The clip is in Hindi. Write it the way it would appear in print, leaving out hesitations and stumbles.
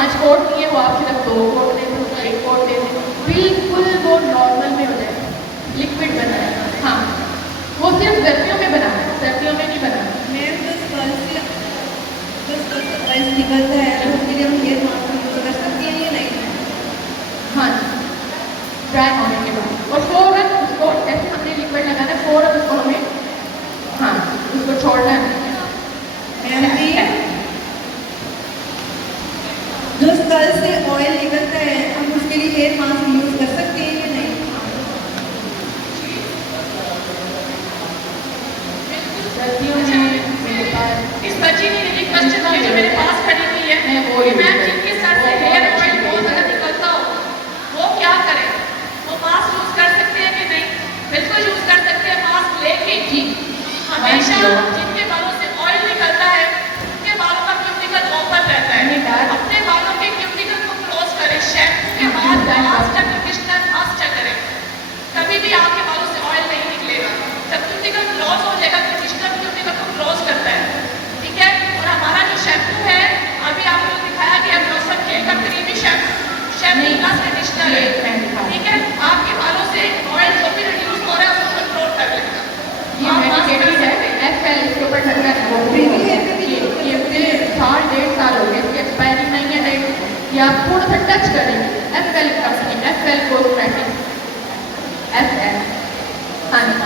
5 कोट नहीं है, वो आप सिर्फ 2 कोट दे दो, 1 कोट दे दो, बिल्कुल वो नॉर्मल में हो जाएगा, लिक्विड बन जाएगा। हाँ, वो सिर्फ गर्मियों में बनाना है, सर्दियों में नहीं बनाना। मैम बस ऑयल निकलता है तो उसके लिए हम हेयर मास्क यूज कर सकते हैं या नहीं? हाँ जी, ड्राई होने के बाद और फ़ौरन उसको, जैसे हमने लिक्विड लगाना है फ़ौरन उसको हमें, हाँ, उसको छोड़ना है। मैम जी, जो स्कल से ऑयल निकलता है हम उसके लिए हेयर मास्क यूज कर सकते हैं या नहीं? सर्दियों में मेरे पास इस बच्ची ने यही क्वेश्चन किया जो मेरे पास खड़ी हुई है मैं वो कि मैम जिनके सर से हेयर ऑयल बहुत ज़्यादा निकलता हो वो क्या करें, वो मास्क यूज कर सकते हैं कि नहीं? बिल्कुल यूज कर सकते हैं मास्क, लेकिन जी हमेशा जिनके बालों से ऑयल निकलता है उनके बालों का क्यूटिकल ओपन रहता है। अपने बालों के क्यूटिकल को क्लोज करें, शैम्पू के बाद मास्क कंडीशनर मस्ट करें। कभी भी आपके बालों से ऑयल नहीं निकलेगा। जब क्यूटिकल क्लोज हो जाएगा, कंडीशनर क्यूटिकल को क्लोज करता है, ठीक है। और हमारा जो शैम्पू है, अभी आपको दिखाया गया ब्लॉसम के का क्रीमी शैम्पू प्लस कंडीशनर है, ठीक है। आपके बालों से ऑयल जो भी रिड्यूस हो रहा है उसको कंट्रोल कर लेगा। ये मेडिकेटेड है, FL इसके ऊपर ढक्कन है, वो प्रीमियम है भी ये मुझे 1.5 हो गए, इसकी एक्सपायरी नहीं है डेट, ये आप थोड़ा सा टच करेंगे, FL company, FL cosmetics, FL, हाँ जी।